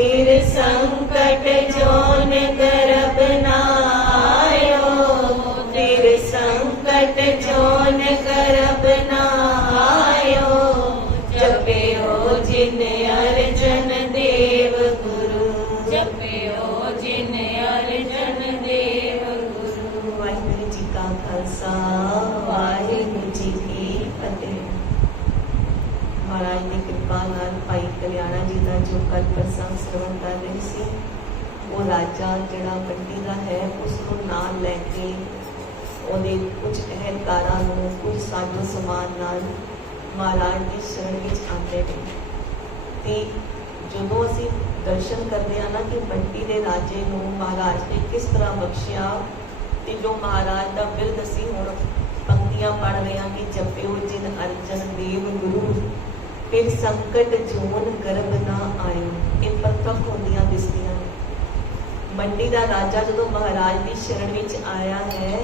तिर संकट जोन गर्भ नायो, तिर संकट जोन गर्भ नायो, जपयो जिन अर्जन देव गुरु, जपयो जिन अर्जन देव गुरु। वाहिगुरु जी का खालसा, वाहिगुरु जी की फतेह। महाराज की कृपा नाल भाई कल्याणा जी का जो कल प्रसंग श्रवण कर रहे सी, वो राजा जिहड़ा बंटी का है उसको नाल लैके उहदे कुछ अहलकारां नूं कुछ साजो समान नाल महाराज की शरण विच आते हैं। ते जदों असीं दर्शन करते हैं ना कि बंटी के राजे नूं महाराज ने किस तरह बख्शिया, ते जो महाराज का बिरद असीं हुण पंक्तियां पढ़ रहे हैं कि जपियो जिन अर्जन देव गुरु, फिर संकट जोन गर्भ ना आयो। ये प्रतख होंदियां दिसदियां। मंडी का राजा जो महाराज की शरण विच आया है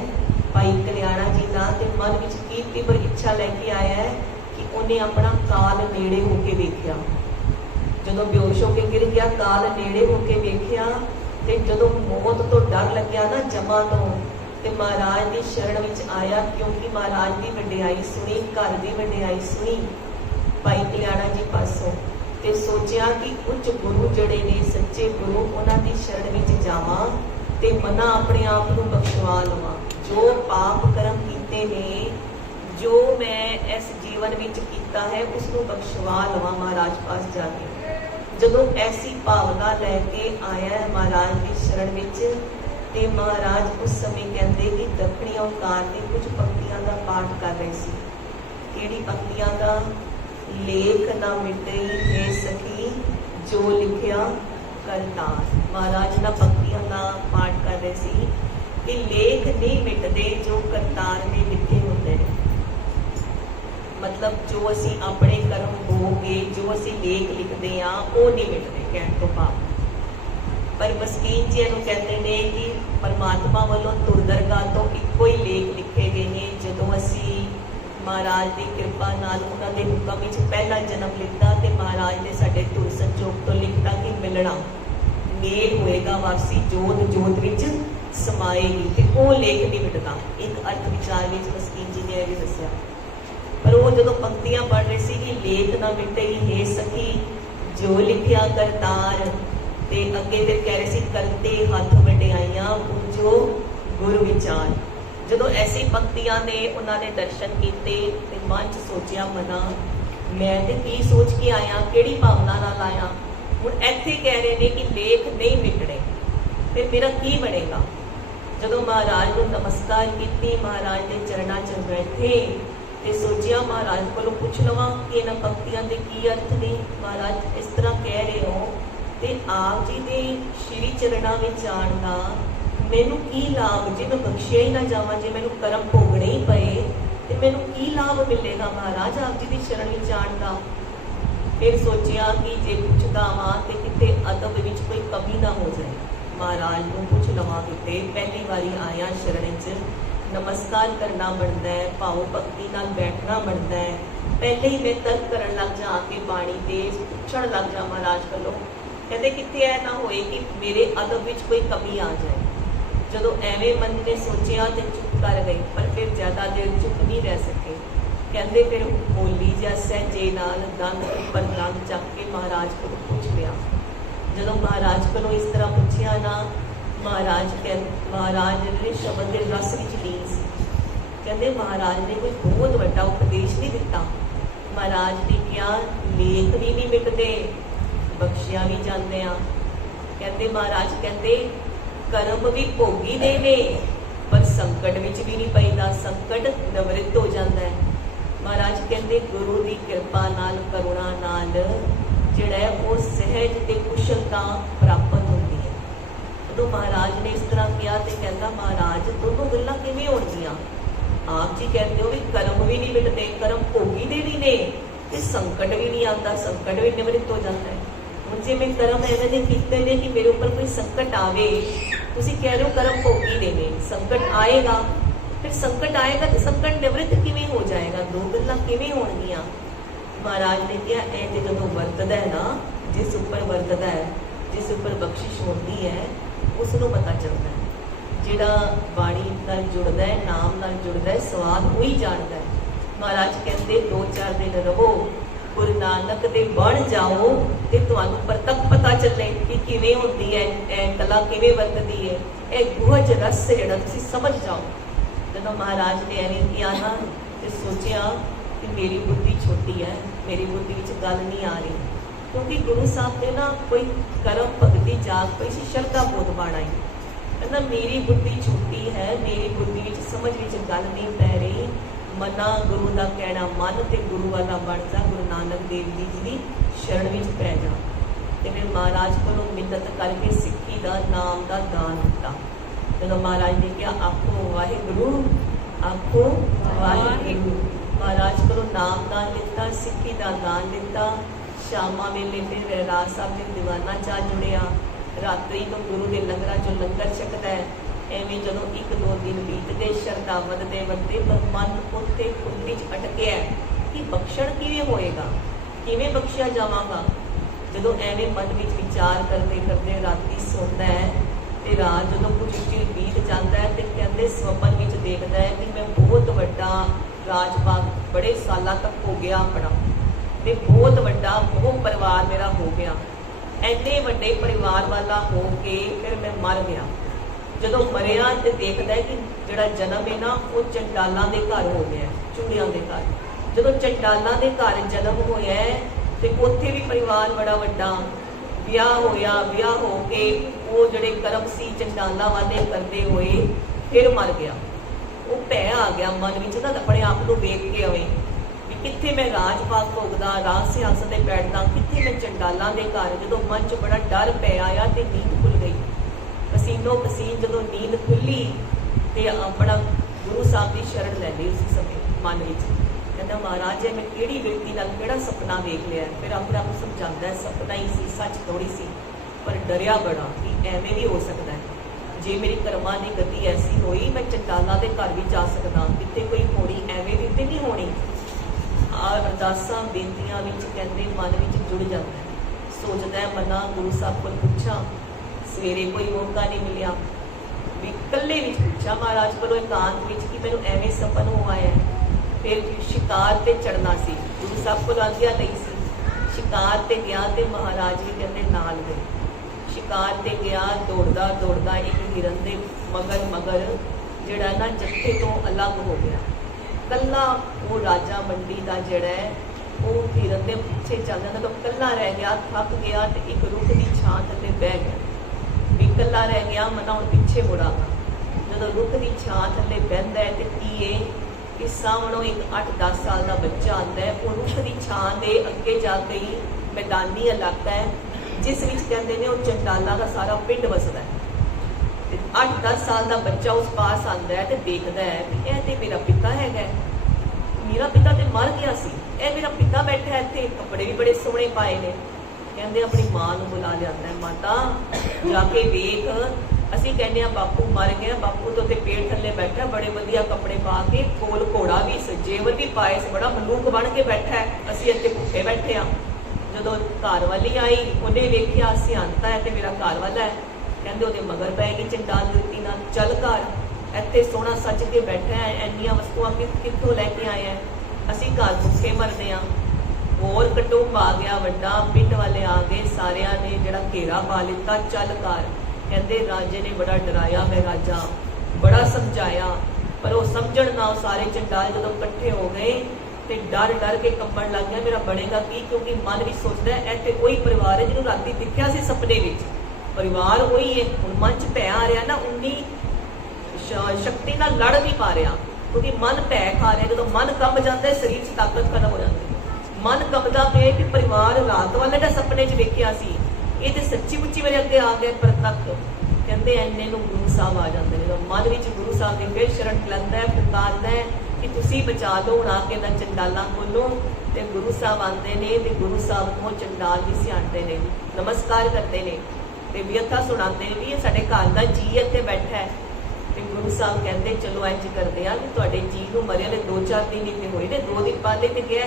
भाई कल्याणा जी का, ते मन विच की तीव्र इच्छा लैके आया है कि उन्हें अपना काल नेड़े होके वेख्या। जदों बेहोश होके गिर गया, काल नेड़े होके वेख्या, ते जदों मौत तो डर लग्या ना जमा तो, ते महाराज की शरण विच आया, क्योंकि महाराज की वडियाई सुनी, घर की वडियाई सुनी भाई कल्याणा जी पासों, ते सोचिया कि उच्च गुरु जड़े ने सच्चे गुरु उन्हां दी शरण विच जावां ते मना अपने आप नूं बख्शवा लवां। जो पाप कर्म कीते ने, जो मैं इस जीवन विच कीता है उसनूं बख्शवा लवां महाराज पास जाके। जदों ऐसी भावना लैके आया है महाराज की शरण विच, ते महाराज उस समय कहते कि दक्षिणी ओंकार की कुछ पंक्तियां का पाठ कर रहे सी। किहड़ी पंक्तियां का? लेख ना मिटई हे सखी जो लिखिया करतार। महाराज ना पंक्तियां का पाठ कर रहे सी कि लेख नहीं मिटते जो करतार ने लिखे होंदे ने। मतलब जो असी अपने कर्म भोगे, जो असी लेख लिखते हाँ वो नहीं मिटते कहने तो भाव। पर मस्कीन जी इहनूं कहते हैं कि परमात्मा वालों तुरदरगाह तो इक्को ही लेख लिखे गए हैं। जदों असी महाराज की कृपा नाल उन्होंने हुक्म विच पहला जन्म लिता, तो महाराज ने साडे धुर संजोग तो लिखता कि मिलना मेल होएगा, वापसी जोत जोत विच समाएगी, ते वो लेख नहीं मिटता। एक अर्थ विचार विच मस्कीन जी ने भी दस्या। पर वो जदों पंक्तियां पढ़ रहे सी कि लेख ना मिटे हे सखी जो लिखिया करतार, ते अगे फिर कह रहे सी करते हथ वडियाइयां पूजो गुर विचार। जदों ऐसी पंक्तियां ने उन्होंने दर्शन किए, मन च सोचिया मना मैं तो की सोच के आया, किहड़ी भावना नाल आया। हुण इत्थे कह रहे हैं कि लेख नहीं मिटने, फिर मेरा की बनेगा। जदों महाराज को नमस्कार की, महाराज के चरणों च बैठे, ते सोचिया महाराज को पुछ लवां कि इन्हां पंक्तियां दे की अर्थ ने। महाराज इस तरह कह रहे हो, ते आप जी दे श्री चरणों में आण दा मैनू की लाभ, जे मैं बख्शिया ही ना जावां, जे मैनू कर्म भोगने ही पए तो मैनू की लाभ मिलेगा महाराज आप जी की शरण में आण दा। फिर सोचिया कि जे पुछदा वां ते किते अदब विच कोई कमी ना हो जाए, महाराज नूं पुछ लवां किते। पहली बारी आया शरण च, नमस्कार करना बनता है, भाव भक्ति नाल बैठना बनता है। पहले ही मैं तर्क करन लग जा, आके बाणी ते पुछण लग जा महाराज कोलों, कहते किते ऐ ना होए कि मेरे अदब विच कोई कमी आ जाए। जदों एवें मन ने सोचिया तो चुप कर गए, पर फिर ज़्यादा देर चुप नहीं रह सके। कहते फिर बोली जा सहजे नाल दंद उपर दंद चक के महाराज को पूछ लिया। जदों महाराज को इस तरह पूछया ना, महाराज ने शब्द के रस विच लीन सी। कहते महाराज ने कोई बहुत बड़ा उपदेश नहीं दिता। महाराज ने कहा लेख भी नहीं मिटते, बख्शिया भी जाते हैं। कहते महाराज कहते कर्म भी भोगी दे ने, पर संकट विच भी नहीं पैदा, संकट निवृत्त हो जाता है। महाराज कहते गुरु की कृपा नाल करुणा नाल जिहड़ा है वो सहज ते कुशलता प्राप्त होती है। तो महाराज ने इस तरह किया तो कहता महाराज दोनों गल्लां किवें होणगीआं? आप जी कहते हो भी कर्म भी नहीं मिटते, कर्म भोगी दे भी ने, ते संकट भी नहीं आता, संकट भी निवृत्त हो जाता है। हुण जे मैं कर्म एवें दे कीते ने कि मेरे ऊपर कोई संकट आवे, तुसीं कह रहे हो कर्म भोगी दे ने, संकट आएगा, फिर संकट आएगा तो संकट निवृत्त किवें हो जाएगा? दो गल्लां किवें होणगीआं? महाराज ने कहा ऐ ते जदों वरतदा है ना, जिस उपर वरतदा है, जिस उपर बख्शिश होती है उसनों पता चलता है। जिहड़ा बाणी नाल जुड़दा है, नाम नाल जुड़दा है, स्वाद वही जानता है। महाराज कहते 2-4 दिन रहो, गुरु नानक दे बन जाओ ते तुहानूं परतक पता चले कि किवें हुंदी है, कला किवें वरतदी है, गुहज रस जिहड़ा तुसीं समझ जाओ। जदों महाराज ने एवें किया ना ते सोचिया कि मेरी बुद्धि छोटी है, मेरी बुद्धि विच गल नहीं आ रही, क्योंकि गुरु साहब ने ना कोई कर्म भगती जाग पई सी, शरधा बोध बाणा है। कहना मेरी बुद्धि छोटी है, मेरी बुद्धि विच समझ विच गल नहीं पै रही, मना गुरु का कहना मन ते गुरु वाला बन जा, गुरु नानक देव जी की शरण विच पै जा। ते फिर महाराज को मिन्नत करके सिक्खी का नाम का दान दिता। जब महाराज ने कहा आखो वाहिगुरु, आखो वाहिगुरु, महाराज को नाम दान दिता, सिक्खी का दान दिता। शामा वेले फिर रहराज साहब जी दीवाना चाह जुड़िया, रात्रि तो गुरु के लंगरां चों लंगर छकदा है। एवें जदों 1-2 दिन बीत गए, शरधा वधदे वधदे पर मन उत्ते कुंडी च अटकिया कि बख्शण किवें होएगा, किवें बख्शिया जावांगा। जदों एवें मन विच विचार करते करते राती सौंदा है ते रात जदों कुछ चिर बीत जाता है तो कहते स्वप्न विच देखदा है कि मैं बहुत वड्डा राजपाल बड़े साल तक हो गया अपना, ते बहुत वड्डा मोह परिवार मेरा हो गया, इन्ने वड्डे परिवार वाला हो के फिर मैं मर गया। जदों मरिया तो देखदा है कि जिहड़ा जन्म है ना वो चंडालां दे घर हो गया, चूड़ियां दे घर। जदों चंडालां दे घर जन्म होया है तो उत्थे भी परिवार बड़ा वड्डा, विआह होया, विआह हो के वो जिहड़े कर्म सी चंडालां वाले करते हुए फिर मर गया। वो भै आ गया मन विच ना, अपने आप को वेख के अवें भी कित्थे मैं राजपाग भोगदा, राज सिंहासन ते बैठदा, कित्थे मैं चंडालां दे घर। जदों मन च बड़ा डर पै आया तो नींद खुल गई, पसीनो पसीन जदों नींद खुली तो अपना गुरु साहब की शरण लै ली। उस समय मन विच कहता महाराज मैं किहड़ी व्यक्ति नाल किहड़ा सपना वेख लिया। फिर अपने आप समझाता है सपना ही सी, सच थोड़ी सी, पर डरिया बड़ा कि एवें भी हो सकता है। जे मेरी कर्मां की गति ऐसी होई मैं चंडालां दे घर भी जा सकदा, किते कोई होनी एवें भी ते नहीं होनी। अरदासां बेनतियां विच कहते मन विच जुड़ जाता है, सोचता है मना गुरु साहब को पूछा। सवेरे कोई मौका नहीं मिलिया, भी कल्ले विच पूछा महाराज को एकांत विच कि मैनूं एवें सपन हो आया है। फिर शिकार ते चढ़ना सी, गुरु साहब को आग्या नहीं सी, शिकार ते गया तो महाराज भी कहते नाल गए। शिकार ते गया दौड़दा दौड़दा एक हिरन दे मगर जिहड़ा ना जत्थे तो अलग हो गया, कल्ला वो राजा मंडी का जिहड़ा है वो हिरन दे पिछे चलदा तो कल्ला रह गया, थक गया तो एक रुख की छां थल्ले बह गया। भी कल्ला रह गया मना हुण पिछे मुड़ा। जदों रुख की छां थल्ले बहंदा है तो की है कि सामणों एक 8-10 साल का बच्चा आता है, वो रुख की छां दे अगे जा गई मैदानी इलाका है जिस विच कहते हैं वो चंडाला का सारा पिंड वसदा है। 8-10 साल का बच्चा उस पास आता है तो देखता है कि यह तो मेरा पिता है, मेरा पिता तो मर गया सी, यह मेरा पिता बैठा है इत्थे, कपड़े भी बड़े सोहणे पाए ने। कहते अपनी मां नूं बुला लियाता है, माता जाके वेख, असी कहने बापू मर गया, बापू तो पेड़ थले बैठा बड़े वधिया कपड़े पा के, कोल घोड़ा भी जेवर भी पाए, बड़ा मलूक बन के बैठा है, असी इत्थे भुखे बैठे हाँ। जदों घर वाली आई उन्हें वेख्या सियांता है तो मेरा घर वाला है, कहते उहदे मगर पै गई चंडाल जुत्ती नाल, चल घर इत्थे सोहना सज के बैठा है, इन्नियां वस्तुआं कित्थों लैके आए हैं, असी घर भुखे मरदे हाँ। होर कटुंब आ गया वड्डा, पिंड वाले आ गए, सारियां ने जिहड़ा घेरा पा लिता, चल घर। कहते राजे ने बड़ा डराया, मैं राजा बड़ा समझाया पर वो समझण ना, सारे चंडाल जदों इकट्ठे हो गए तो डर डर के कंबण लग गया, मेरा बनेगा की, क्योंकि मन भी सोचता है इत्थे कोई परिवार है जिन्हों राती दिखिया सी सपने विच, परिवार वही है। हुण मन च भै आ रहा ना, उन्नी शक्ति नाल लड़ नहीं पा रहा, क्योंकि मन भै खा रहा। जदों मन कंब जाता है शरीर च ताकत खत्म हो जाती है, मन कंबदा पे कि परिवार रात वाले दा सपने च वेखिया सी, ये तो सच्ची मुच्ची मेरे अगे आ गए परतक। कहते इन्ने नूं गुरु साहब आ जाते हैं, मन में गुरु साहब की फिर शरण लैंदा है, पुकारदा है कि तुसी बचा लो हुण आके ना चंडालां कोलों। ते गुरु साहब आते हैं तो गुरु साहब को चंडाल भी सियाणते हैं, नमस्कार करते हैं, तो व्यथा सुनाते हैं भी ये साडे घर का जी इत्थे बैठा है। तो गुरु साहब कहते चलो इंज करते हैं कि तुहाडे जी नूं मरिया ने 2-4 दिन ही होए ने, 2 दिन पहले तो गया,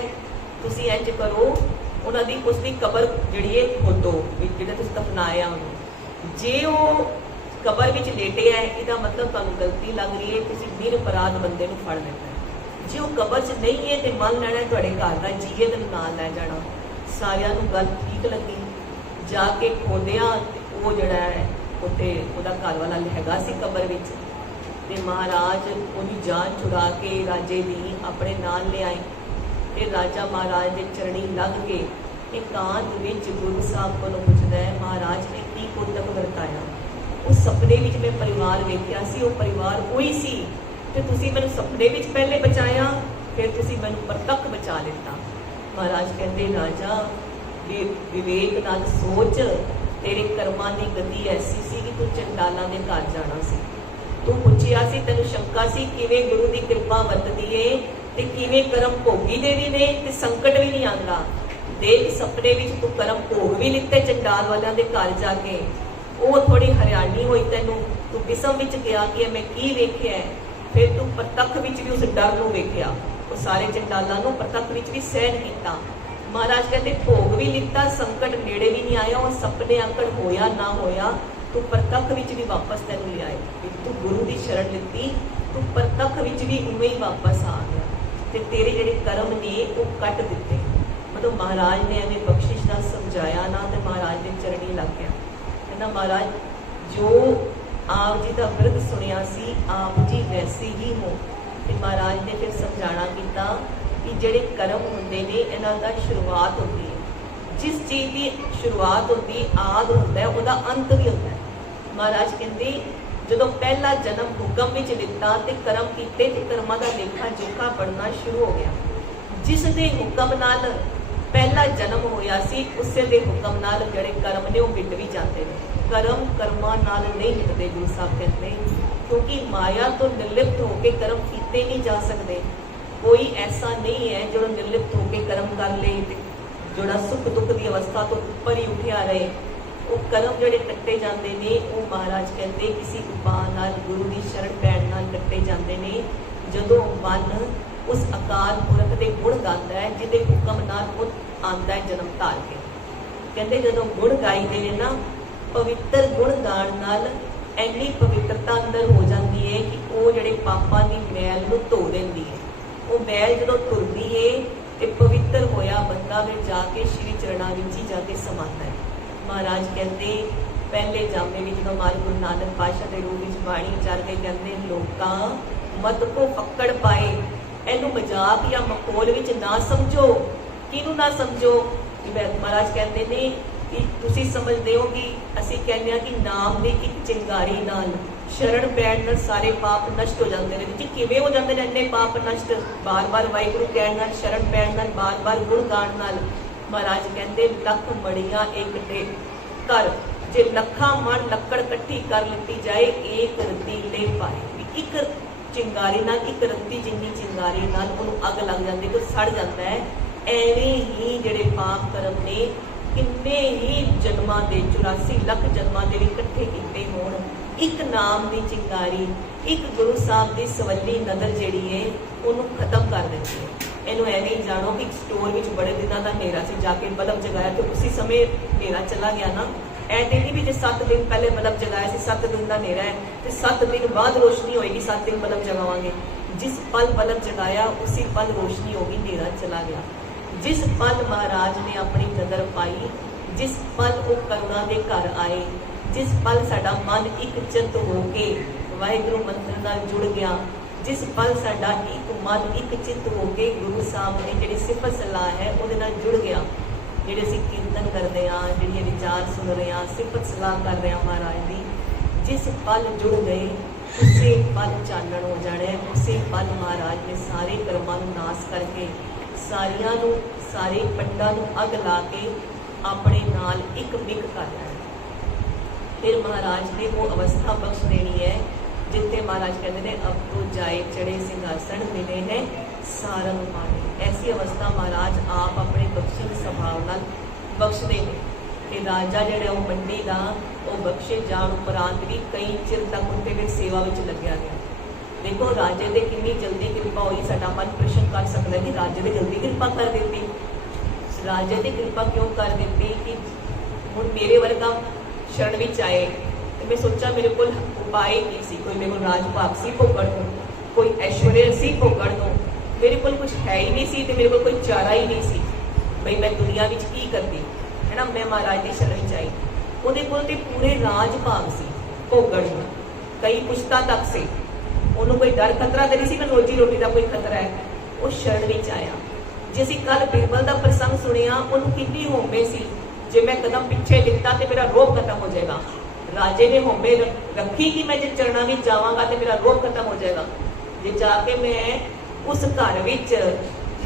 तुसी इंज करो उन्होंने उसकी कबर जी खोदो, जिहड़े तुसीं दफना ਸੁਣਾਇਆ ਉਹਨੂੰ। ਜੇ ਉਹ ਕਬਰ ਵਿੱਚ ਲੇਟਿਆ ਹੈ ਇਹਦਾ ਮਤਲਬ ਤੁਹਾਨੂੰ ਗਲਤੀ ਲੱਗ ਰਹੀ ਹੈ, ਤੁਸੀਂ ਨਿਰਪਰਾਧ ਬੰਦੇ ਨੂੰ ਫੜ ਲੈਣਾ। ਜੇ ਉਹ ਕਬਰ 'ਚ ਨਹੀਂ ਹੈ ਤੇ ਮੰਨ ਲੈਣਾ ਤੁਹਾਡੇ ਘਰ ਦਾ ਜੀਏ ਤੇ ਨਾਲ ਲੈ ਜਾਣਾ। ਸਾਰਿਆਂ ਨੂੰ ਗੱਲ ਠੀਕ ਲੱਗੀ। ਜਾ ਕੇ ਖੋਦਿਆ ਤੇ ਉਹ ਜਿਹੜਾ ਹੈ ਉੱਥੇ ਉਹਦਾ ਘਰ ਵਾਲਾ ਹੈਗਾ ਸੀ ਕਬਰ ਵਿੱਚ, ਤੇ ਮਹਾਰਾਜ ਉਹਦੀ ਜਾਨ ਛੁਡਾ ਕੇ ਰਾਜੇ ਦੀ ਆਪਣੇ ਨਾਲ ਲਿਆਏ। ਤੇ ਰਾਜਾ ਮਹਾਰਾਜ ਦੇ ਚਰਣੀ ਲੱਗ ਕੇ ਇਕਾਂਤ ਵਿੱਚ ਗੁਰੂ ਸਾਹਿਬ ਕੋਲੋਂ ਪੁੱਛਦਾ ਹੈ, ਮਹਾਰਾਜ ਨੇ ਕੀ ਕੁੰਦਕ ਵਰਤਾਇਆ? ਉਹ ਸੁਪਨੇ ਵਿੱਚ ਮੈਂ ਪਰਿਵਾਰ ਵੇਖਿਆ ਸੀ, ਉਹ ਪਰਿਵਾਰ ਉਹੀ ਸੀ ਤੇ ਤੁਸੀਂ ਮੈਨੂੰ ਸੁਪਨੇ ਵਿੱਚ ਪਹਿਲੇ ਬਚਾਇਆ, ਫਿਰ ਤੁਸੀਂ ਮੈਨੂੰ ਪ੍ਰਤੱਖ ਬਚਾ ਲਿੱਤਾ। ਮਹਾਰਾਜ ਕਹਿੰਦੇ, ਰਾਜਾ ਵਿਵੇਕ ਨਾਲ ਸੋਚ, ਤੇਰੇ ਕਰਮਾਂ ਦੀ ਗਤੀ ਐਸੀ ਸੀ ਕਿ ਤੂੰ ਚੰਡਾਲਾਂ ਦੇ ਘਰ ਜਾਣਾ ਸੀ। ਤੂੰ ਪੁੱਛਿਆ ਸੀ, ਤੈਨੂੰ ਸ਼ੰਕਾ ਸੀ ਕਿਵੇਂ ਗੁਰੂ ਦੀ ਕਿਰਪਾ ਵਰਤਦੀ ਏ ਤੇ ਕਿਵੇਂ ਕਰਮ ਭੋਗੀ ਦੇ ਵੀ ਨੇ ਤੇ ਸੰਕਟ ਵੀ ਨਹੀਂ ਆਉਂਦਾ। ਦੇਖ ਸੁਪਨੇ ਵਿੱਚ ਤੂੰ ਕਰਮ ਭੋਗ ਵੀ ਲਿੱਤੇ ਚੰਡਾਲ ਵਾਲਿਆਂ ਦੇ ਘਰ ਜਾ ਕੇ, ਉਹ ਥੋੜੀ ਹਰਿਆਣੀ ਹੋਈ ਤੈਨੂੰ, ਤੂੰ ਕਿਸਮ ਵਿੱਚ ਗਿਆ ਕਿ ਮੈਂ ਕੀ ਵੇਖਿਆ। ਫਿਰ ਤੂੰ ਪ੍ਰਤੱਖ ਵਿੱਚ ਵੀ ਉਸ ਡਰ ਨੂੰ ਵੇਖਿਆ, ਉਹ ਸਾਰੇ ਚੰਡਾਲਾਂ ਨੂੰ ਪ੍ਰਤੱਖ ਵਿੱਚ ਵੀ ਸਹਿਣ ਕੀਤਾ। ਮਹਾਰਾਜ ਕਹਿੰਦੇ ਭੋਗ ਵੀ ਲਿੱਤਾ, ਸੰਕਟ ਨੇੜੇ ਵੀ ਨਹੀਂ ਆਇਆ। ਉਹ ਸੁਪਨੇ ਆਕੜ ਹੋਇਆ ਨਾ ਹੋਇਆ, ਤੂੰ ਪ੍ਰਤੱਖ ਵਿੱਚ ਵੀ ਵਾਪਸ ਤੈਨੂੰ ਲਿਆਏ। ਤੂੰ ਗੁਰੂ ਦੀ ਸ਼ਰਨ ਲਿੱਤੀ, ਤੂੰ ਪ੍ਰਤੱਖ ਵਿੱਚ ਵੀ ਉਵੇਂ ਹੀ ਵਾਪਸ ਆ ਗਿਆ ਤੇ ਤੇਰੇ ਜਿਹੜੇ ਕਰਮ ਨੇ ਉਹ ਕੱਟ ਦਿੱਤੇ। ਮਤਲਬ ਮਹਾਰਾਜ ਨੇ ਐਵੇਂ ਬਖਸ਼ਿਸ਼ ਨਾਲ ਸਮਝਾਇਆ ਨਾ ਤੇ ਮਹਾਰਾਜ ਦੇ ਚਰਣੀ ਲੱਗ ਗਿਆ। ਕਹਿੰਦਾ ਮਹਾਰਾਜ ਜੋ ਆਪ ਜੀ ਦਾ ਬਿਰਧ ਸੁਣਿਆ ਸੀ ਆਪ ਜੀ ਵੈਸੇ ਹੀ ਹੋ। ਤੇ ਮਹਾਰਾਜ ਨੇ ਫਿਰ ਸਮਝਾਣਾ ਕੀਤਾ ਕਿ ਜਿਹੜੇ ਕਰਮ ਹੁੰਦੇ ਨੇ ਇਹਨਾਂ ਦਾ ਸ਼ੁਰੂਆਤ ਹੁੰਦੀ ਹੈ। ਜਿਸ ਚੀਜ਼ ਦੀ ਸ਼ੁਰੂਆਤ ਹੁੰਦੀ ਆਦ ਹੁੰਦਾ ਉਹਦਾ ਅੰਤ ਵੀ ਹੁੰਦਾ। ਮਹਾਰਾਜ ਕਹਿੰਦੇ ਜਦੋਂ ਪਹਿਲਾ ਜਨਮ ਹੁਕਮ ਵਿੱਚ ਲਿੱਤਾ ਤੇ ਕਰਮ ਕੀਤੇ ਤੇ ਕਰਮਾਂ ਦਾ ਲੇਖਾ ਜੋਖਾ ਪੜਨਾ ਸ਼ੁਰੂ ਹੋ ਗਿਆ। ਜਿਸ ਦੇ ਹੁਕਮ ਨਾਲ ਪਹਿਲਾ ਜਨਮ ਹੋਇਆ ਸੀ ਉਸੇ ਦੇ ਹੁਕਮ ਨਾਲ ਜਿਹੜੇ ਕਰਮ ਨੇ ਉਹ ਮਿਟ ਵੀ ਜਾਂਦੇ ਨੇ। ਕਰਮ ਕਰਮਾਂ ਨਾਲ ਨਹੀਂ ਮਿਟਦੇ, ਗੁਰੂ ਸਾਹਿਬ ਕਹਿੰਦੇ, ਕਿਉਂਕਿ ਮਾਇਆ ਤੋਂ ਨਿਰਲਿਪਤ ਹੋ ਕੇ ਕਰਮ ਕੀਤੇ ਨਹੀਂ ਜਾ ਸਕਦੇ। ਕੋਈ ਐਸਾ ਨਹੀਂ ਹੈ ਜਿਹੜਾ ਨਿਰਲਿਪਤ ਹੋ ਕੇ ਕਰਮ ਕਰ ਲੇ ਤੇ ਜਿਹੜਾ ਸੁੱਖ ਦੁੱਖ ਦੀ ਅਵਸਥਾ ਤੋਂ ਉੱਪਰ ਹੀ ਉੱਠਿਆ ਰਹੇ। ਉਹ ਕਰਮ ਜਿਹੜੇ ਕੱਟੇ ਜਾਂਦੇ ਨੇ ਉਹ ਮਹਾਰਾਜ ਕਹਿੰਦੇ ਕਿਸੇ ਉਪਾਅ ਨਾਲ ਗੁਰੂ ਦੀ ਸ਼ਰਨ ਪੈਣ ਨਾਲ ਕੱਟੇ ਜਾਂਦੇ ਨੇ। ਜਦੋਂ ਮਨ ਉਸ ਅਕਾਲ ਪੁਰਖ ਦੇ ਗੁਣ ਗਾਉਂਦਾ ਹੈ ਜਿਹਦੇ ਹੁਕਮ ਨਾਲ ਉਹ ਆਉਂਦਾ ਹੈ ਜਨਮ ਧਾਰ ਕੇ। ਕਹਿੰਦੇ ਜਦੋਂ ਗੁਣ ਗਾਈਦੇ ਨੇ ਨਾ, ਪਵਿੱਤਰ ਗੁਣ ਗਾਣ ਨਾਲ ਇੰਨੀ ਪਵਿੱਤਰਤਾ ਅੰਦਰ ਹੋ ਜਾਂਦੀ ਹੈ ਕਿ ਉਹ ਜਿਹੜੇ ਪਾਪਾਂ ਦੀ ਮੈਲ ਨੂੰ ਧੋ ਦਿੰਦੀ ਹੈ। ਉਹ ਮੈਲ ਜਦੋਂ ਧੁਰਦੀ ਏ ਤੇ ਪਵਿੱਤਰ ਹੋਇਆ ਬੰਦਾ ਫਿਰ ਜਾ ਕੇ ਸ਼੍ਰੀ ਚਰਨਾਂ ਵਿੱਚ ਹੀ ਜਾ ਕੇ ਸਮਾਉਂਦਾ ਹੈ। ਮਹਾਰਾਜ ਕਹਿੰਦੇ ਪਹਿਲੇ ਜਾਮੇ ਵਿੱਚ ਜਦੋਂ ਮਾਲ ਗੁਰੂ ਨਾਨਕ ਪਾਤਸ਼ਾਹ ਦੇ ਰੂਪ ਵਿੱਚ ਬਾਣੀ ਚੱਲ ਕੇ ਕਹਿੰਦੇ, ਲੋਕਾਂ ਮਤ ਕੋ ਫੱਕੜ ਪਾਏ, ਇਹਨੂੰ ਮਜ਼ਾਕ ਜਾਂ ਮਖੌਲ ਵਿੱਚ ਨਾ ਸਮਝੋ। ਕਿਹਨੂੰ ਨਾ ਸਮਝੋ? ਮਹਾਰਾਜ ਕਹਿੰਦੇ ਨੇ ਕਿ ਤੁਸੀਂ ਸਮਝਦੇ ਹੋ ਕਿ ਅਸੀਂ ਕਹਿੰਦੇ ਹਾਂ ਕਿ ਨਾਮ ਦੀ ਇੱਕ ਚਿੰਗਾਰੀ ਨਾਲ ਸ਼ਰਨ ਪੈਣ ਨਾਲ ਸਾਰੇ ਪਾਪ ਨਸ਼ਟ ਹੋ ਜਾਂਦੇ ਨੇ। ਜੀ ਕਿਵੇਂ ਹੋ ਜਾਂਦੇ ਨੇ ਇੰਨੇ ਪਾਪ ਨਸ਼ਟ? ਬਾਰ-ਬਾਰ ਵਾਹਿਗੁਰੂ ਕਹਿਣ ਨਾਲ, ਸ਼ਰਨ ਪੈਣ ਨਾਲ, ਬਾਰ-ਬਾਰ ਗੁਣ ਗਾਣ ਨਾਲ। ਮਹਾਰਾਜ ਕਹਿੰਦੇ ਲੱਖ ਮੜੀਆਂ ਇੱਕ ਤੇ ਕਰ, ਜੇ ਲੱਖਾਂ ਮਣ ਲੱਕੜ ਇਕੱਠੀ ਕਰ ਲਿੱਤੀ ਜਾਏ ਏਕ ਰਤੀਲੇ ਪਾਏ। ਵੀ ਇੱਕ ਚਿੰਗਾਰੀ ਨਾਲ, ਇੱਕ ਰੱਤੀ ਜਿੰਨੀ ਚਿੰਗਾਰੀ ਨਾਲ ਉਹਨੂੰ ਅੱਗ ਲੱਗ ਜਾਂਦੀ ਤੇ ਸੜ ਜਾਂਦਾ ਹੈ। ਐਵੇਂ ਹੀ ਜਿਹੜੇ ਪਾਪ ਕਰਮ ਨੇ ਕਿੰਨੇ ਹੀ ਜਨਮਾਂ ਦੇ 84 ਲੱਖ ਜਨਮਾਂ ਦੇ ਵੀ ਇਕੱਠੇ ਕੀਤੇ ਹੋਣ, ਇੱਕ ਨਾਮ ਦੀ ਚਿੰਗਾਰੀ, ਇੱਕ ਗੁਰੂ ਸਾਹਿਬ ਦੀ ਸਵੱਲੀ ਨਜ਼ਰ ਜਿਹੜੀ ਹੈ ਉਹਨੂੰ ਖਤਮ ਕਰ ਦਿੰਦੀ ਹੈ। ਇਹਨੂੰ ਐਵੇਂ ਹੀ ਜਾਣੋ ਕਿ ਸਟੋਰ ਵਿੱਚ ਬੜੇ ਦਿਨਾਂ ਦਾ ਹਨੇਰਾ ਸੀ, ਜਾ ਕੇ ਬਲਬ ਜਗਾਇਆ ਤੇ ਉਸੇ ਸਮੇਂ ਹਨੇਰਾ ਚਲਾ ਗਿਆ ਨਾ। ਇਹ ਤੇ ਨਹੀਂ ਵੀ ਜੇ 7 ਦਿਨ ਪਹਿਲੇ ਬਲਬ ਜਗਾਇਆ ਸੀ, 7 ਦਿਨ ਦਾ ਹਨੇਰਾ ਹੈ ਤੇ 7 ਦਿਨ ਬਾਅਦ ਰੋਸ਼ਨੀ ਹੋਏਗੀ, 7 ਦਿਨ ਬਲਬ ਜਗਾਵਾਂਗੇ। ਜਿਸ ਪਲ ਬਲਬ ਜਗਾਇਆ ਉਸੇ ਪਲ ਰੋਸ਼ਨੀ ਹੋ ਗਈ, ਹਨੇਰਾ ਚਲਾ ਗਿਆ। ਜਿਸ ਪਲ ਮਹਾਰਾਜ ਨੇ ਆਪਣੀ ਨਜ਼ਰ ਪਾਈ, ਜਿਸ ਪਲ ਉਹ ਕਰੁਣਾ ਦੇ ਘਰ ਆਏ, ਜਿਸ ਪਲ ਸਾਡਾ ਮਨ ਇੱਕ ਚਿੱਤ ਹੋ ਕੇ ਵਾਹਿਗੁਰੂ ਮੰਤਰ ਨਾਲ ਜੁੜ ਗਿਆ, ਜਿਸ ਪਲ ਸਾਡਾ ਇੱਕ ਮਨ ਇੱਕ ਚਿੱਤ ਹੋ ਕੇ ਗੁਰੂ ਸਾਹਿਬ ਨੇ ਜਿਹੜੀ ਸਿਫਤ ਸਲਾਹ ਹੈ ਉਹਦੇ ਨਾਲ ਜੁੜ ਗਿਆ, ਜਿਹੜੇ ਅਸੀਂ ਕੀਰਤਨ ਕਰਦੇ ਹਾਂ, ਜਿਹੜੀਆਂ ਵਿਚਾਰ ਸੁਣ ਰਹੇ ਹਾਂ, ਸਿਫਤ ਸਲਾਹ ਕਰ ਰਹੇ ਹਾਂ ਮਹਾਰਾਜ ਦੀ, ਜਿਸ ਪਲ ਜੁੜ ਗਏ ਉਸੇ ਪਲ ਚਾਨਣ ਹੋ ਜਾਣਾ। ਉਸੇ ਪਲ ਮਹਾਰਾਜ ਨੇ ਸਾਰੇ ਕਰਮਾਂ ਨੂੰ ਨਾਸ ਕਰਕੇ ਸਾਰਿਆਂ ਨੂੰ, ਸਾਰੇ ਪੰਡਾਂ ਨੂੰ ਅੱਗ ਲਾ ਕੇ ਆਪਣੇ ਨਾਲ ਇੱਕ ਮਿਕ ਕਰ ਲੈਣਾ। ਫਿਰ ਮਹਾਰਾਜ ਨੇ ਉਹ ਅਵਸਥਾ ਬਖਸ਼ ਦੇਣੀ ਹੈ ਜਿੱਥੇ ਮਹਾਰਾਜ ਕਹਿੰਦੇ ਨੇ ਅਬ ਤੋਂ ਜਾਏ ਚੜੇ ਸਿੰਘਾਸਣ ਮਿਲੇ ਹੈ ਸਾਰਨ ਮਾਣੇ। ਐਸੀ ਅਵਸਥਾ ਮਹਾਰਾਜ ਆਪ ਆਪਣੇ ਬਖਸ਼ਿਸ਼ ਸੁਭਾਅ ਨਾਲ ਬਖਸ਼ਦੇ ਨੇ। ਤੇ ਰਾਜਾ ਜਿਹੜਾ ਉਹ ਮੰਡੀ ਦਾ ਉਹ ਬਖਸ਼ੇ ਜਾਣ ਉਪਰੰਤ ਵੀ ਕਈ ਚਿਰ ਤੱਕ ਉਹਦੇ ਵਿੱਚ ਸੇਵਾ ਵਿੱਚ ਲੱਗਿਆ ਗਿਆ। ਦੇਖੋ ਰਾਜੇ ਦੇ ਕਿੰਨੀ ਜਲਦੀ ਕਿਰਪਾ ਹੋਈ। ਸਾਡਾ ਮਨ ਪ੍ਰਸ਼ਨ ਕਰ ਸਕਦਾ ਕਿ ਰਾਜੇ ਦੇ ਜਲਦੀ ਕਿਰਪਾ ਕਰ ਦਿੱਤੀ। ਰਾਜੇ ਦੀ ਕਿਰਪਾ ਕਿਉਂ ਕਰ ਦਿੱਤੀ ਕਿ ਹੁਣ ਮੇਰੇ ਵਰਗਾ शरण विच आए तो मैं सोचा मेरे को उपाय की सी, कोई मेरे को राज भाग सी भोगण को, कोई ऐश्वर्य सी भोगण को, मेरे को कुछ है ही नहीं सी, मेरे को कोई चारा ही नहीं सी बई मैं दुनिया विच की करती है ना। मैं महाराज की शरण विच आई, ਉਹਦੇ ਕੋਲ ਤੇ पूरे राज भाग सी भोगण ਨੂੰ, कई पुश्तां तक से, ਉਹਨੂੰ कोई डर खतरा तो नहीं सी, मैं रोजी रोटी का कोई खतरा है। वो शरण विच आया। जे असीं कल बिरबल का प्रसंग सुनिया, ਉਹਨੂੰ कितनी होमे सी जे मैं कदम पिछे लिखता तो मेरा रोग खत्म हो जाएगा। राजे ने होमे रखी कि मैं जे चरणा में जावांगा तो मेरा रोग खत्म हो जाएगा। जे जाके मैं उस घर विच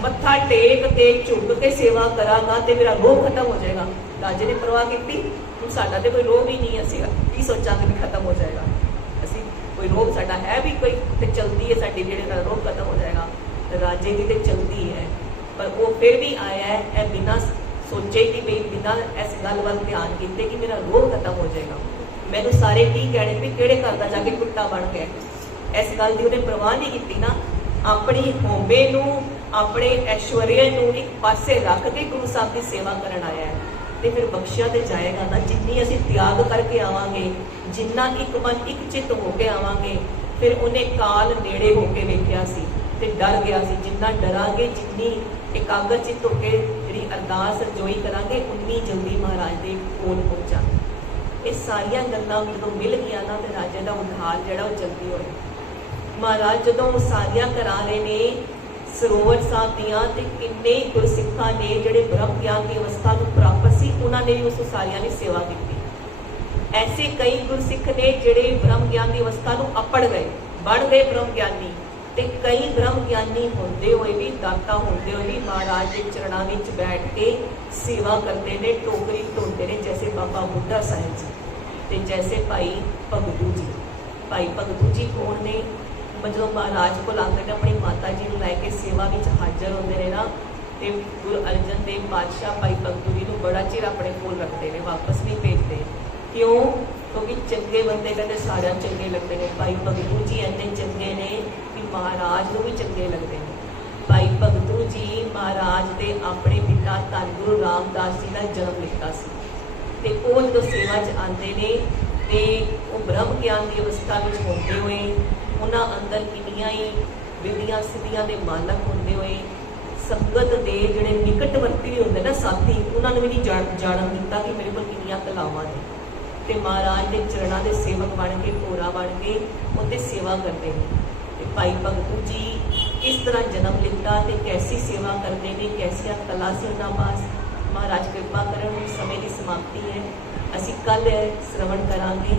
मत्था टेक के झुक के सेवा करांगा तो मेरा रोग खत्म हो जाएगा। राजे ने परवाह की, ਹੁਣ ਸਾਡਾ ਤੇ ਕੋਈ ਰੋਗ ਹੀ ਨਹੀਂ, ਅਸੀਂ ਕੀ ਸੋਚਾਂਗੇ ਵੀ ਖਤਮ ਹੋ ਜਾਏਗਾ। ਅਸੀਂ ਕੋਈ ਰੋਗ ਸਾਡਾ ਹੈ ਵੀ ਕੋਈ ਤੇ ਚਲਦੀ ਹੈ ਸਾਡੀ, ਜਿਹੜੇ ਨਾਲ ਰੋਗ ਖਤਮ ਹੋ ਜਾਏਗਾ। ਤੇ ਰਾਜੇ ਦੀ ਤੇ ਚਲਦੀ ਹੈ, ਪਰ ਉਹ ਫਿਰ ਵੀ ਆਇਆ ਹੈ ਇਹ ਬਿਨਾਂ ਸੋਚੇ ਕਿ ਵੀ ਬਿਨਾਂ ਇਸ ਗੱਲ ਵੱਲ ਧਿਆਨ ਕੀਤੇ ਕਿ ਮੇਰਾ ਰੋਗ ਖਤਮ ਹੋ ਜਾਏਗਾ। ਮੈਨੂੰ ਸਾਰੇ ਕੀ ਕਹਿਣੇ ਵੀ ਕਿਹੜੇ ਘਰ ਦਾ ਜਾ ਕੇ ਕੁੱਤਾ ਬਣ ਗਿਆ। ਇਸ ਗੱਲ ਦੀ ਉਹਨੇ ਪਰਵਾਹ ਨਹੀਂ ਕੀਤੀ ਨਾ। ਆਪਣੀ ਹੋਂਬੇ ਨੂੰ, ਆਪਣੇ ਐਸ਼ਵਰਯ ਨੂੰ ਇੱਕ ਪਾਸੇ ਰੱਖ ਕੇ ਗੁਰੂ ਸਾਹਿਬ ਦੀ ਸੇਵਾ ਕਰਨ ਆਇਆ ਹੈ। ਤੇ ਫਿਰ ਬਖਸ਼ਿਆ ਤੇ ਜਾਏਗਾ ਨਾ। ਜਿੰਨੀ ਅਸੀਂ ਤਿਆਗ ਕਰਕੇ ਆਵਾਂਗੇ, ਜਿੰਨਾ ਇੱਕ ਮਨ ਇੱਕ ਚਿੱਤ ਹੋ ਕੇ ਆਵਾਂਗੇ, ਫਿਰ ਉਹਨੇ ਕਾਲ ਨੇੜੇ ਹੋ ਕੇ ਵੇਖਿਆ ਸੀ ਤੇ ਡਰ ਗਿਆ ਸੀ। ਜਿੰਨਾ ਡਰਾਂਗੇ, ਜਿੰਨੀ ਇਕਾਗਰ ਚਿੱਤ ਹੋ ਕੇ ਜਿਹੜੀ ਅਰਦਾਸ ਰਜੋਈ ਕਰਾਂਗੇ, ਉਨੀ ਜਲਦੀ ਮਹਾਰਾਜ ਦੇ ਕੋਲ ਪਹੁੰਚਾਂਗੇ। ਇਹ ਸਾਰੀਆਂ ਗੱਲਾਂ ਜਦੋਂ ਮਿਲ ਗਈਆਂ ਨਾ ਤੇ ਰਾਜੇ ਦਾ ਉਧਾਰ ਜਿਹੜਾ ਉਹ ਜਲਦੀ ਹੋਇਆ। ਮਹਾਰਾਜ ਜਦੋਂ ਉਹ ਸਾਰੀਆਂ ਕਰਾ ਰਹੇ ਨੇ ਸਰੋਵਰ ਸਾਹਿਬ ਦੀਆਂ, ਤੇ ਕਿੰਨੇ ਗੁਰਸਿੱਖਾਂ ਨੇ ਜਿਹੜੇ ਬ੍ਰਹਮ ਗਿਆਨ ਦੀ ਅਵਸਥਾ ਨੂੰ ਪ੍ਰਾਪਤ ਸੀ, ਉਹਨਾਂ ਨੇ ਵੀ ਉਸ ਸਾਰਿਆਂ ਦੀ ਸੇਵਾ ਕੀਤੀ। ਐਸੇ ਕਈ ਗੁਰਸਿੱਖ ਨੇ ਜਿਹੜੇ ਬ੍ਰਹਮ ਗਿਆਨ ਦੀ ਅਵਸਥਾ ਨੂੰ ਅਪੜ ਗਏ, ਬਣ ਗਏ ਬ੍ਰਹਮ ਗਿਆਨੀ, ਤੇ ਕਈ ਬ੍ਰਹਮ ਗਿਆਨੀ ਹੁੰਦੇ ਹੋਏ ਵੀ, ਦਾਤਾ ਹੁੰਦੇ ਹੋਏ ਵੀ ਮਹਾਰਾਜ ਦੇ ਚਰਨਾਂ ਵਿੱਚ ਬੈਠ ਕੇ ਸੇਵਾ ਕਰਦੇ ਨੇ, ਟੋਕਰੀ ਢੋਂਦੇ ਨੇ, ਜੈਸੇ ਬਾਬਾ ਬੁੱਢਾ ਸਾਹਿਬ ਜੀ ਤੇ ਜੈਸੇ ਭਾਈ ਭਗਤੂ ਜੀ। ਭਾਈ ਭਗਤੂ ਜੀ ਕੌਣ ਨੇ? ਜਦੋਂ ਮਹਾਰਾਜ ਕੋਲ ਆਉਂਦੇ ਨੇ ਆਪਣੀ ਮਾਤਾ ਜੀ ਨੂੰ ਲੈ ਕੇ ਸੇਵਾ ਵਿੱਚ ਹਾਜ਼ਰ ਹੁੰਦੇ ਨੇ ਨਾ, ਤੇ ਗੁਰੂ ਅਰਜਨ ਦੇਵ ਪਾਤਸ਼ਾਹ ਭਾਈ ਭਗਤੂ ਜੀ ਨੂੰ ਬੜਾ ਚਿਰ ਆਪਣੇ ਕੋਲ ਰੱਖਦੇ ਨੇ, ਵਾਪਸ ਨਹੀਂ ਭੇਜਦੇ। ਕਿਉਂ? ਕਿਉਂਕਿ ਚੰਗੇ ਬੰਦੇ ਕਹਿੰਦੇ ਸਾਰਿਆਂ ਨੂੰ ਚੰਗੇ ਲੱਗਦੇ ਨੇ। ਭਾਈ ਭਗਤੂ ਜੀ ਇੰਨੇ ਚੰਗੇ ਨੇ ਕਿ ਮਹਾਰਾਜ ਨੂੰ ਵੀ ਚੰਗੇ ਲੱਗਦੇ ਨੇ। ਭਾਈ ਭਗਤੂ ਜੀ ਮਹਾਰਾਜ ਦੇ ਆਪਣੇ ਪਿਤਾ ਧੰਨ ਗੁਰੂ ਰਾਮਦਾਸ ਜੀ ਦਾ ਜਨਮ ਲਿੱਤਾ ਸੀ, ਤੇ ਉਹ ਜਦੋਂ ਸੇਵਾ 'ਚ ਆਉਂਦੇ ਨੇ ਤੇ ਉਹ ਬ੍ਰਹਮ ਗਿਆਨ ਦੀ ਅਵਸਥਾ ਵਿੱਚ ਹੁੰਦੇ ਹੋਏ, ਉਹਨਾਂ ਅੰਦਰ ਕਿੰਨੀਆਂ ਹੀ ਵਿਧੀਆਂ ਸਿੱਧੀਆਂ ਦੇ ਮਾਲਕ ਹੁੰਦੇ ਹੋਏ, ਸੰਗਤ ਦੇ ਜਿਹੜੇ ਨਿਕਟਵਰਤੀ ਹੁੰਦੇ ਨਾ ਸਾਥੀ, ਉਹਨਾਂ ਨੂੰ ਵੀ ਨਹੀਂ ਜਾਣਨ ਦਿੱਤਾ ਕਿ ਮੇਰੇ ਕੋਲ ਕਿੰਨੀਆਂ ਕਲਾਵਾਂ ਨੇ। ਤੇ ਮਹਾਰਾਜ ਦੇ ਚਰਨਾਂ ਦੇ ਸੇਵਕ ਬਣ ਕੇ, ਭੋਰਾ ਬਣ ਕੇ ਉਹਤੇ ਸੇਵਾ ਕਰਦੇ ਨੇ। ਤੇ ਭਾਈ ਭਗਤੂ ਜੀ ਕਿਸ ਤਰ੍ਹਾਂ ਜਨਮ ਲਿੱਤਾ ਤੇ ਕੈਸੀ ਸੇਵਾ ਕਰਦੇ ਨੇ, ਕੈਸੀਆਂ ਕਲਾ ਸੀ ਉਹਨਾਂ ਪਾਸ। ਮਹਾਰਾਜ ਕਿਰਪਾ ਕਰਨ, ਸਮੇਂ ਦੀ ਸਮਾਪਤੀ ਹੈ। ਅਸੀਂ ਕੱਲ੍ਹ ਸ਼ਰਵਣ ਕਰਾਂਗੇ।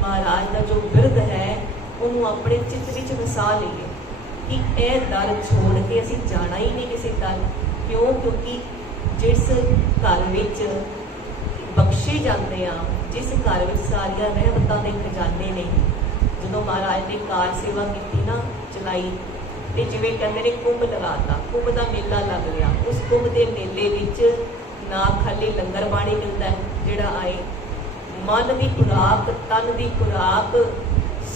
ਮਹਾਰਾਜ ਦਾ ਜੋ ਬਿਰਧ ਹੈ ਉਹਨੂੰ ਆਪਣੇ ਚਿੱਤ ਵਿੱਚ ਵਸਾ ਲਈਏ ਕਿ ਇਹ ਦਰ ਛੋੜ ਕੇ ਅਸੀਂ ਜਾਣਾ ਹੀ ਨਹੀਂ ਕਿਸੇ ਦਰ। ਕਿਉਂ? ਕਿਉਂਕਿ ਜਿਸ ਘਰ ਵਿੱਚ ਬਖਸ਼ੇ ਜਾਂਦੇ ਆ, ਜਿਸ ਘਰ ਵਿੱਚ ਸਾਰੀਆਂ ਰਹਿਮਤਾਂ ਦੇ ਖਜ਼ਾਨੇ ਨੇ, ਜਦੋਂ ਮਹਾਰਾਜ ਨੇ ਕਾਰ ਸੇਵਾ ਕੀਤੀ ਨਾ, ਚਲਾਈ, ਤੇ ਜਿਵੇਂ ਕਹਿੰਦੇ ਨੇ ਕੁੰਭ ਲਗਾਤਾ, ਕੁੰਭ ਦਾ ਮੇਲਾ ਲੱਗ ਗਿਆ। ਉਸ ਕੁੰਭ ਦੇ ਮੇਲੇ ਵਿੱਚ ਨਾ ਖਾਲੀ ਲੰਗਰ ਪਾਣੀ ਮਿਲਦਾ ਜਿਹੜਾ ਆਏ, ਮਨ ਦੀ ਖੁਰਾਕ, ਤਨ ਦੀ ਖੁਰਾਕ,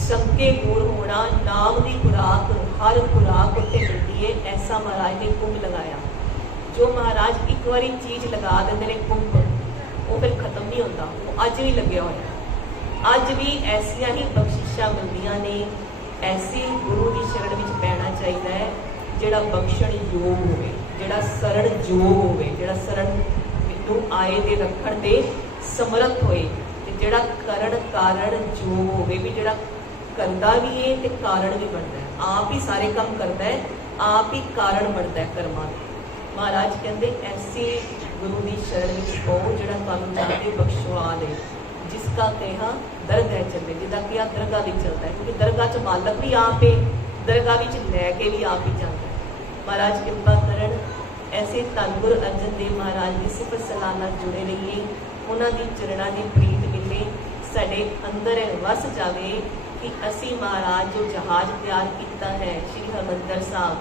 ਸ਼ੰਕੇ ਦੂਰ ਹੋਣਾ, ਨਾਮ ਦੀ ਖੁਰਾਕ, ਹਰ ਖੁਰਾਕ ਉੱਤੇ ਮਿਲਦੀ ਹੈ। ਐਸਾ ਮਹਾਰਾਜ ਨੇ ਕੁੰਭ ਲਗਾਇਆ। ਜੋ ਮਹਾਰਾਜ ਇੱਕ ਵਾਰੀ ਚੀਜ਼ ਲਗਾ ਦਿੰਦੇ ਨੇ ਕੁੰਭ, ਉਹ ਫਿਰ ਖਤਮ ਨਹੀਂ ਹੁੰਦਾ। ਉਹ ਅੱਜ ਵੀ ਲੱਗਿਆ ਹੋਇਆ। ਅੱਜ ਵੀ ਐਸੀਆਂ ਹੀ ਬਖਸ਼ਿਸ਼ਾਂ ਮਿਲਦੀਆਂ ਨੇ। ਐਸੀ ਗੁਰੂ ਦੀ ਸ਼ਰਨ ਵਿੱਚ ਪੈਣਾ ਚਾਹੀਦਾ ਹੈ ਜਿਹੜਾ ਬਖਸ਼ਣ ਯੋਗ ਹੋਵੇ, ਜਿਹੜਾ ਸਰਣ ਯੋਗ ਹੋਵੇ, ਜਿਹੜਾ ਸਰਣ ਨੂੰ ਆਏ ਦੇ ਰੱਖਣ ਦੇ ਸਮਰੱਥ ਹੋਏ, ਤੇ ਜਿਹੜਾ ਕਰਨ ਕਾਰਨ ਯੋਗ ਹੋਵੇ, ਵੀ ਜਿਹੜਾ ਕਰਦਾ ਵੀ ਹੈ ਤੇ ਕਾਰਨ ਵੀ ਬਣਦਾ ਹੈ। ਆਪ ਹੀ ਸਾਰੇ ਕੰਮ ਕਰਦਾ ਹੈ, ਆਪ ਹੀ ਕਾਰਨ ਬਣਦਾ ਹੈ ਕਰਮਾਂ ਦਾ। ਮਹਾਰਾਜ ਕਹਿੰਦੇ ਐਸੀ ਗੁਰੂ ਦੀ ਸ਼ਰਨ ਵਿੱਚ ਪਾਓ ਜਿਹੜਾ ਤੁਹਾਨੂੰ ਜਾ ਕੇ ਬਖਸ਼ਵਾ ਦੇ। ਜਿਸ ਕਾ ਕਿਹਾ ਦਰਗਾਹ ਚੱਲੇ, ਜਿੱਦਾਂ ਕਿ ਆ ਦਰਗਾਹ ਵਿੱਚ ਚੱਲਦਾ ਹੈ, ਕਿਉਂਕਿ ਦਰਗਾਹ 'ਚ ਮਾਲਕ ਵੀ ਆਪ ਹੈ, ਦਰਗਾਹ ਵਿੱਚ ਲੈ ਕੇ ਵੀ ਆਪ ਹੀ ਜਾਂਦਾ ਹੈ। ਮਹਾਰਾਜ ਕਿਰਪਾ ਕਰਨ, ਐਸੇ ਧੰਨ ਗੁਰੂ ਅਰਜਨ ਦੇਵ ਮਹਾਰਾਜ ਦੀ ਸਿਫਤ ਸਲਾਹ ਨਾਲ ਜੁੜੇ ਰਹੀਏ। ਉਹਨਾਂ ਦੀ ਚਰਨਾਂ ਦੀ ਪ੍ਰੀਤ ਮਿਲੇ, ਸਾਡੇ ਅੰਦਰ ਵਸ ਜਾਵੇ ਕਿ ਅਸੀਂ ਮਹਾਰਾਜ ਜੋ ਜਹਾਜ਼ ਤਿਆਰ ਕੀਤਾ ਹੈ ਸ਼੍ਰੀ ਹਰਿਮੰਦਰ ਸਾਹਿਬ,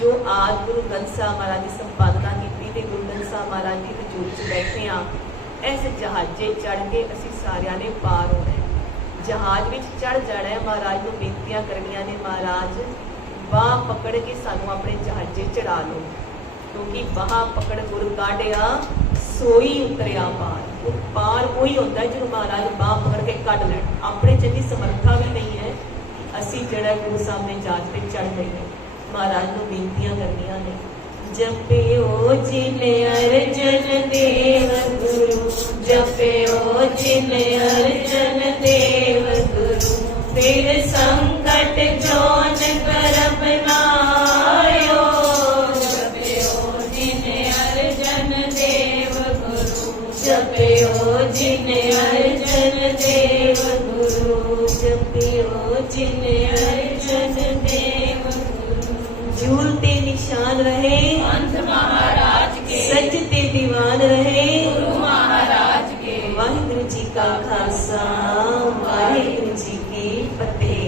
ਜੋ ਆਦਿ ਗੁਰੂ ਗ੍ਰੰਥ ਸਾਹਿਬ ਮਹਾਰਾਜ ਦੀ ਸੰਪਾਦਨਾ ਕੀਤੀ ਤੇ ਗੁਰੂ ਗ੍ਰੰਥ ਸਾਹਿਬ ਮਹਾਰਾਜ ਦੀ ਹਜ਼ੂਰ 'ਚ ਬੈਠੇ ਹਾਂ, ਇਸ ਜਹਾਜ਼ੇ ਚੜ੍ਹ ਕੇ ਅਸੀਂ ਸਾਰਿਆਂ ਨੇ ਪਾਰ ਹੋਣਾ ਹੈ। ਜਹਾਜ਼ ਵਿੱਚ ਚੜ੍ਹ ਜਾਣਾ ਹੈ। ਮਹਾਰਾਜ ਨੂੰ ਬੇਨਤੀਆਂ ਕਰਨੀਆਂ ਨੇ, ਮਹਾਰਾਜ ਬਾਂਹ ਪਕੜ ਕੇ ਸਾਨੂੰ ਆਪਣੇ ਜਹਾਜ਼ੇ ਚੜਾ ਲਓ, ਕਿਉਂਕਿ ਬਾਂਹ ਪਕੜ ਗੁਰ ਕਾਢਿਆ ਸੋਈ ਉਤਰਿਆ ਪਾਰ। ਉਹ ਪਾਰ ਉਹੀ ਹੁੰਦਾ ਹੈ ਜਿਹਨੂੰ ਮਹਾਰਾਜ ਬਾਹ ਪਕੜ ਕੇ ਕੱਢ ਲੈਣ। ਆਪਣੇ ਚ ਇੰਨੀ ਸਮਰੱਥਾ ਵੀ ਨਹੀਂ ਹੈ, ਅਸੀਂ ਜਿਹੜਾ ਗੁਰੂ ਸਾਹਮਣੇ ਜਾਤ ਤੇ ਚੜ ਗਏ ਨੇ। ਮਹਾਰਾਜ ਨੂੰ ਬੇਨਤੀਆਂ ਕਰਨੀਆਂ ਨੇ, ਜਪਿਓ ਜਿਨ ਅਰਜਨ ਦੇਵ ਗੁਰੂ, ਜਪਿਓ ਜਿਨ ਅਰਜਨ ਦੇਵ ਗੁਰੂ, ਫਿਰ ਸੰਕਟ ਜੋਨ ਕਰਮ ਨਾਇਓ। ਜਪਿਓ ਜਿਨ ਅਰਜਨ ਦੇਵ ਗੁਰੂ, ਜਪਿਓ ਜਿਨ ਅਰਜਨ ਦੇਵ ਗੁਰੂ, ਜਪਿਓ ਜਿਨ ਅਰਜਨ ਦੇਵ ਗੁਰੂ। ਜੂਲ ਤੇ ਨਿਸ਼ਾਨ ਰਹੇ पंथ महाराज के, सच ते दीवान रहे गुरु महाराज के। वाहिगुरु जी का खालसा, वाहिगुरु जी की फतेह।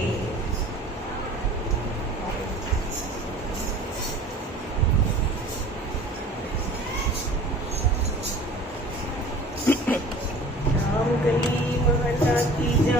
राम गली महला की